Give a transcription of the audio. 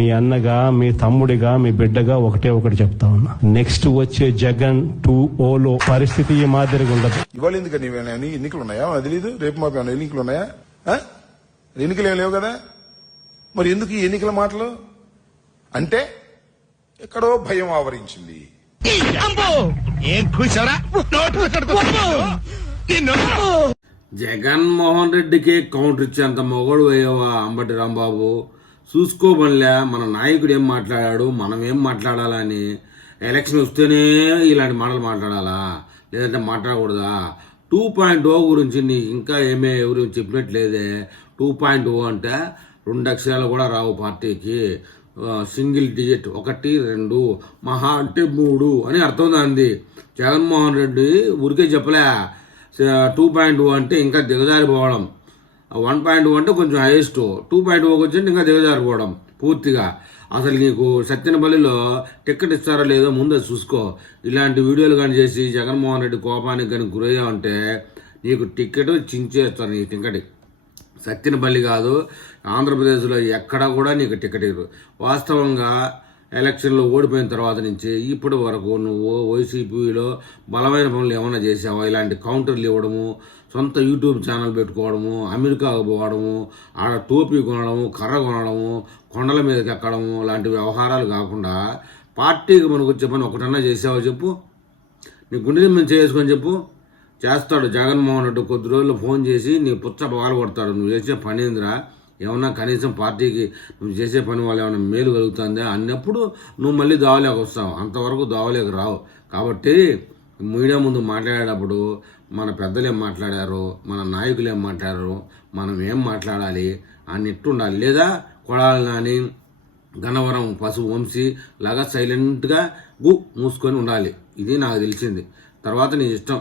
మీ అన్నగా మీ తమ్ముడిగా మీ బిడ్డగా ఒకటే ఒకటి చెప్తా ఉన్నా. నెక్స్ట్ వచ్చే జగన్ టూ ఓలో పరిస్థితి ఈ మాదిరిగా ఉండదు. ఇవాళ ఎందుకని ఎన్నికలు ఉన్నాయా? తెలియదు రేపు మాకు ఎన్నికలు ఉన్నాయా? ఎన్నికలు ఏం లేవు కదా? మరి ఎందుకు ఈ ఎన్నికల మాటలు? అంటే ఎక్కడో భయం ఆవరించింది. జగన్మోహన్ రెడ్డికి కౌంటర్ ఇచ్చేంత మొగడు అయ్యావా అంబటి రాంబాబు? చూసుకోబనిలే మన నాయకుడు ఏం మాట్లాడాడు? మనం ఏం మాట్లాడాలని ఎలక్షన్ వస్తేనే ఇలాంటి మాటలు మాట్లాడాలా? లేదంటే మాట్లాడకూడదా? టూ పాయింట్ ఓ గురించి నీకు ఇంకా ఏమే ఎవరు చెప్పినట్లేదే. టూ పాయింట్ ఓ అంటే రెండు అక్షరాలు కూడా రావు పార్టీకి. సింగిల్ డిజిట్ ఒకటి రెండు మహా అంటే మూడు అని అర్థం దాంది జగన్మోహన్ రెడ్డి ఊరికే చెప్పలే. టూ పాయింట్ అంటే ఇంకా దిగజారిపోవడం. వన్ పాయింట్ అంటే కొంచెం హైయెస్ట్ టూ పాయింట్ ఓకి వచ్చి ఇంకా దిగజారిపోవడం పూర్తిగా. అసలు నీకు సత్యనపల్లిలో టికెట్ ఇస్తారో లేదో ముందే చూసుకో. ఇలాంటి వీడియోలు కానీ చేసి జగన్మోహన్ రెడ్డి కోపానికి కానీ గురయ్యావంటే నీకు టికెట్ చించేస్తారు నీ టికెట్. సత్యనపల్లి కాదు ఆంధ్రప్రదేశ్లో ఎక్కడా కూడా నీకు టికెట్ ఇవ్వరు వాస్తవంగా ఎలక్షన్లో ఓడిపోయిన తర్వాత నుంచి ఇప్పటి వరకు నువ్వు వైసీపీలో బలమైన పనులు ఏమైనా చేసావా ఇలాంటి కౌంటర్లు ఇవ్వడము సొంత యూట్యూబ్ ఛానల్ పెట్టుకోవడము అమెరికాకు పోవడము ఆడ టోపీ కొనడము కర్ర కొనడము కొండల మీదకి ఎక్కడము లాంటి వ్యవహారాలు కాకుండా పార్టీకి మనకు చెప్పని ఒకటన్నా చేసావో చెప్పు? నీ గుండె మీద చేసుకొని చెప్పు. చేస్తాడు జగన్మోహన్ రెడ్డి కొద్ది రోజులు ఫోన్ చేసి నీ పుచ్చ బాగా కొడతాడు నువ్వు చేసే పనేందిరా ఏమన్నా కనీసం పార్టీకి నువ్వు చేసే పని వాళ్ళు ఏమైనా మేలు కలుగుతుందా అన్నప్పుడు నువ్వు మళ్ళీ దావలేక వస్తావు. అంతవరకు దావలేక రావు. కాబట్టి మీడియా ముందు మాట్లాడేటప్పుడు మన పెద్దలు ఏం మాట్లాడారు? మన నాయకులు ఏం మాట్లాడారు? మనం ఏం మాట్లాడాలి? అని ఉండాలి లేదా కొడాలి కానీ గన్నవరం పశు వంశీ లాగా సైలెంట్గా గు మూసుకొని ఉండాలి. ఇది నాకు తెలిసింది. తర్వాత నీ ఇష్టం.